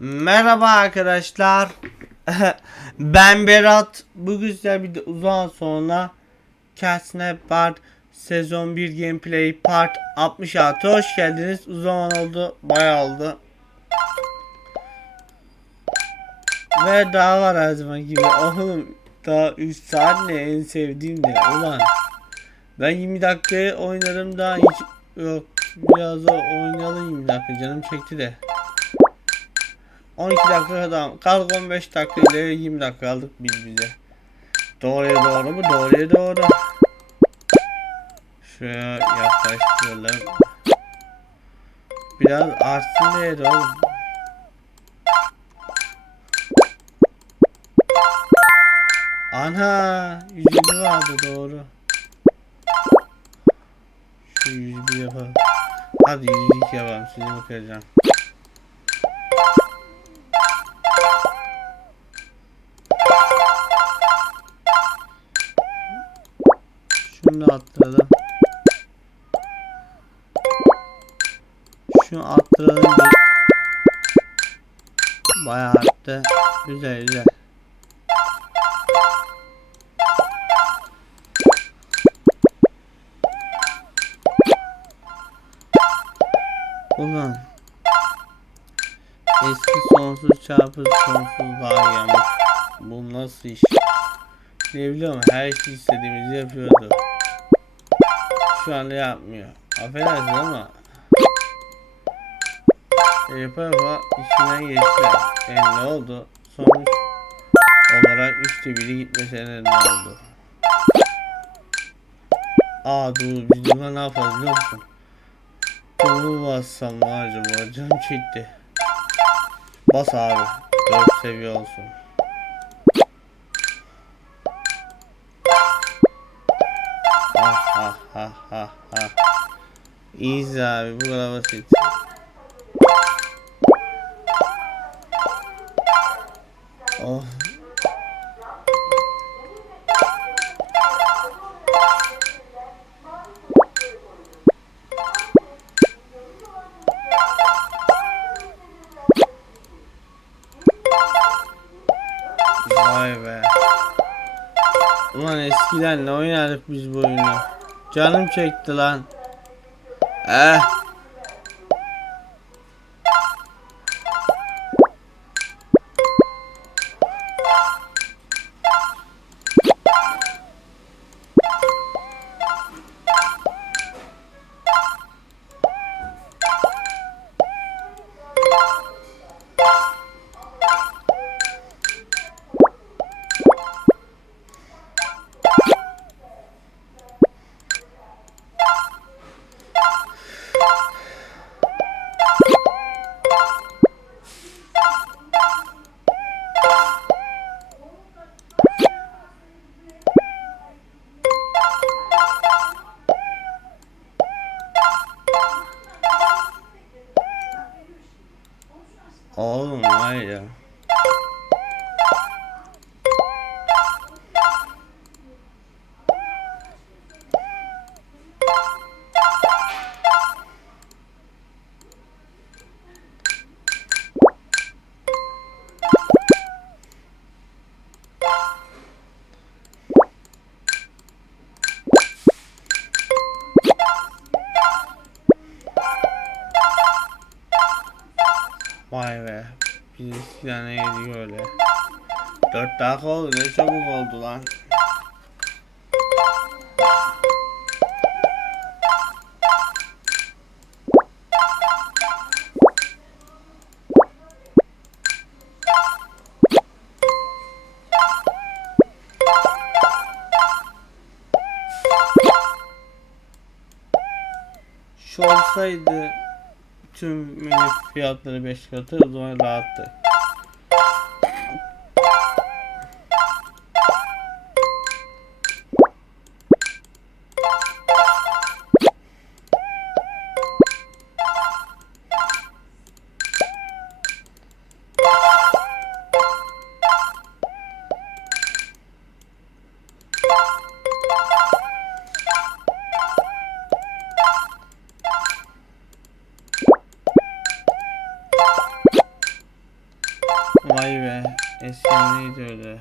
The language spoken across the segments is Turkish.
Merhaba arkadaşlar. ben Berat. Bugün size bir de uzun sonra Catnap Part Sezon 1 Gameplay Part 66 hoş geldiniz. Uzun oldu. Bayağı oldu. Ve daha var her zaman gibi. Oğlum daha 3 saat en sevdiğim ne ulan. Ben 20 dakikaya oynarım daha hiç yok. Biraz da oynayalım 20 dakika canım çekti de. 12 dakika kadar kaldı 15 dakika ile 20 dakika kaldık biz bize. Doğruya doğru mu? Doğruya doğru. Şuraya yaklaştıralım. Biraz artsın diye de oğlum. Ana 120 vardı doğru. Şu 101 yapalım. Hadi 102 yapalım sizi bakacağım. Attıralım. Şunu attıralım bir. Bayağı arttı. Güzel güzel. Ulan. Eski sonsuz çarpı sonsuz daha ama bu nasıl iş? Ne biliyorum her şey istediğimizi yapıyordu. Şu anda yapmıyor. Affedersin ama yapa yapa içinden geçti. E ne oldu? Sonuç olarak 3'te 1'i gitmesine ne oldu? Aa dur biz buna ne yaparız biliyor musun? Bunu bassam mı acaba? Canım çekti. Bas abi. 4 seviye olsun. Ah. Easy abi bu kadar basit. Oh. Vay be. Ulan eskiden ne oynardık biz bu oyunu. Canım çekti lan. Eh. Oğlum var ya. Vay be. Biz eskiden ne yedik öyle. 4 dakika oldu ne çabuk oldu lan. Şu olsaydı tüm menü fiyatları 5 katı o zaman rahattı. Be. Eskiden neydi öyle?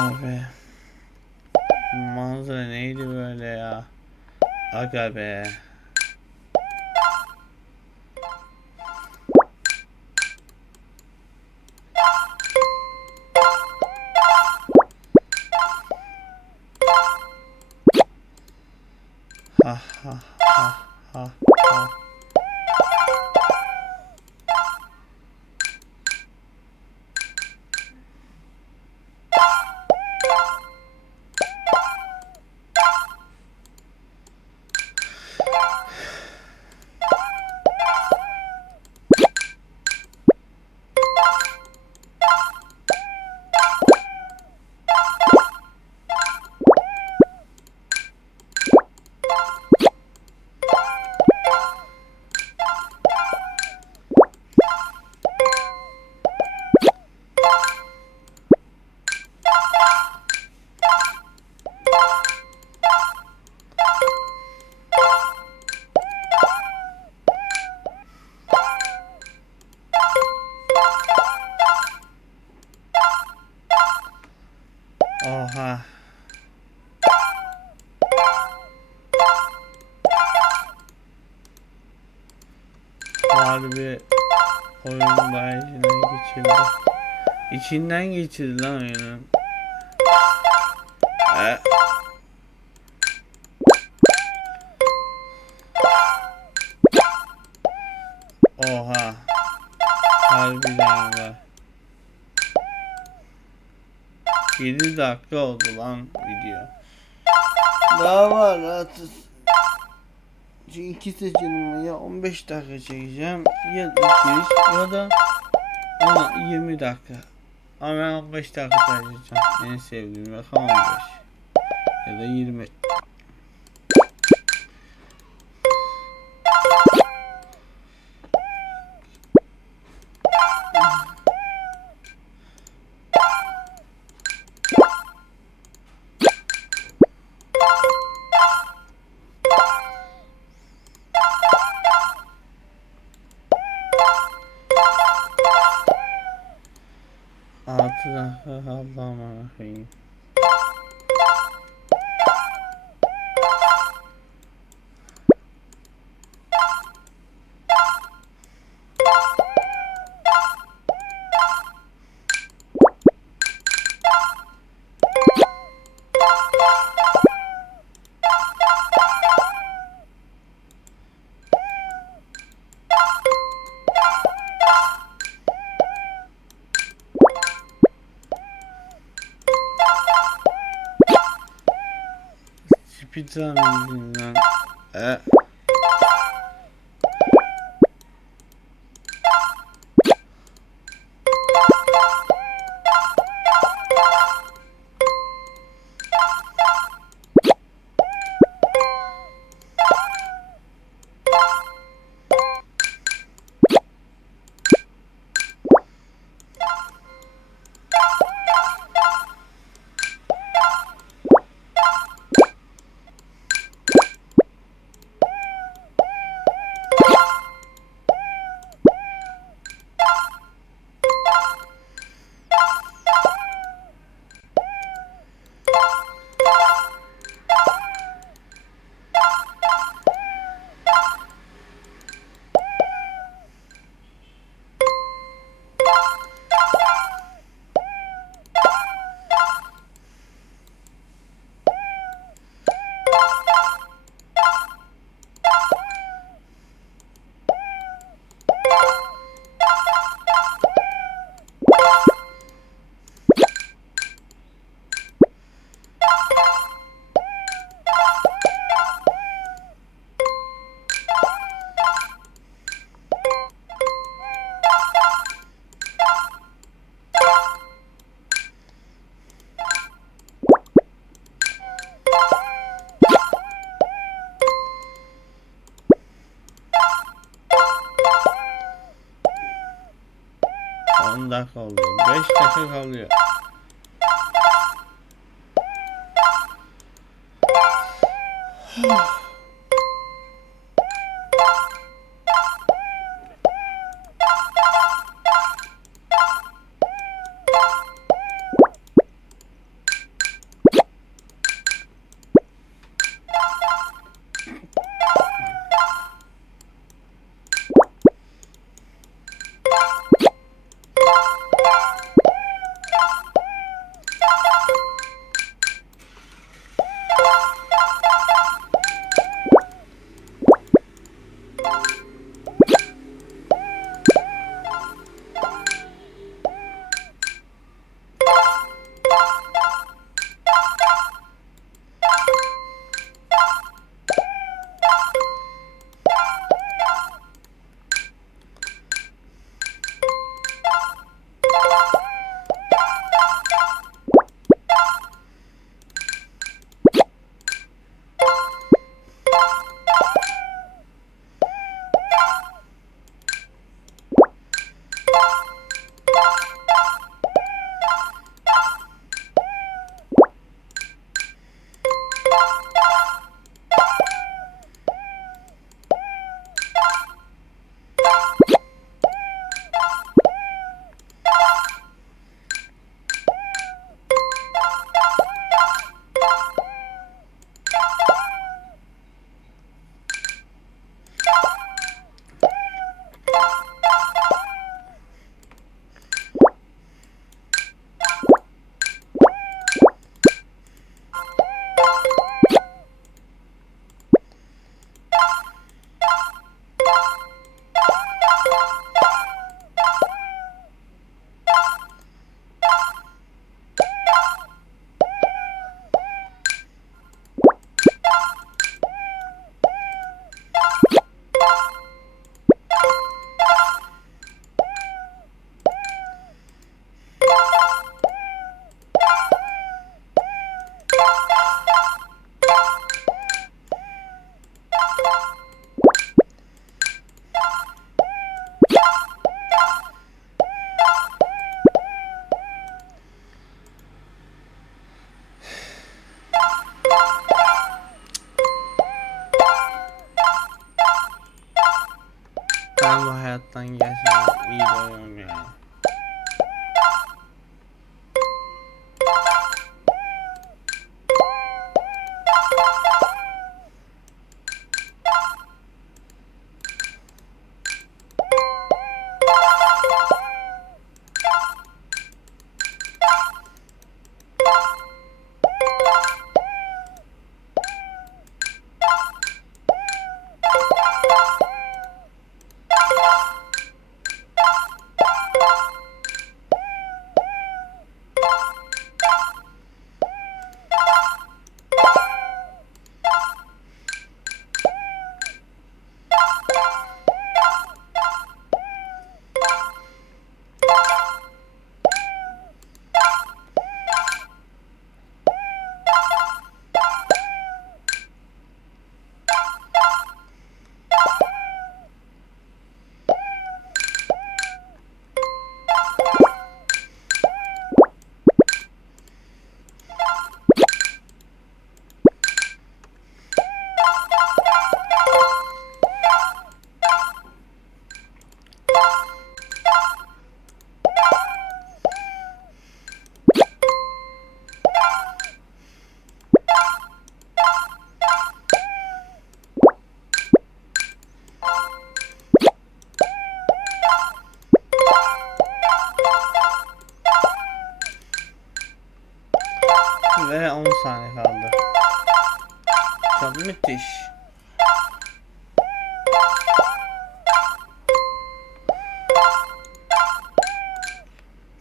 Abi. Manzara neydi böyle ya? Aga be. Ha ha Harbi oyun bayağı içinden geçirdi. İçinden geçirdi lan oyunun. E. Oha. Harbiden var. 7 dakika oldu lan video. Daha var rahatsız. Şu iki seçeneğim ya 15 dakika çekeceğim ya ilk giriş ya da ama 20 dakika. Ama ben 15 dakika çekeceğim. En sevdiğim rakam 15 ya da 20. لا الله ما في putain. Euh. Lan. E. 10 dakika oldu. 5 dakika kalıyor.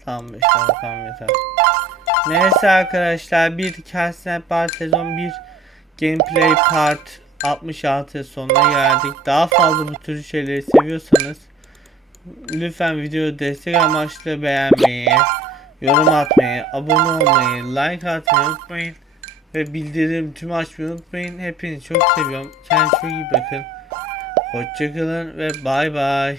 Tamam 5 tamam yeter. Neyse arkadaşlar bir Castle Bar sezon 1 gameplay part 66 sonuna geldik. Daha fazla bu tür şeyleri seviyorsanız lütfen videoyu destek amaçlı beğenmeyi, yorum atmayı, abone olmayı, like atmayı unutmayın. Ve bildirim tüm açmayı unutmayın. Hepinizi çok seviyorum. Kendinize çok iyi bakın. Hoşçakalın ve bay bay.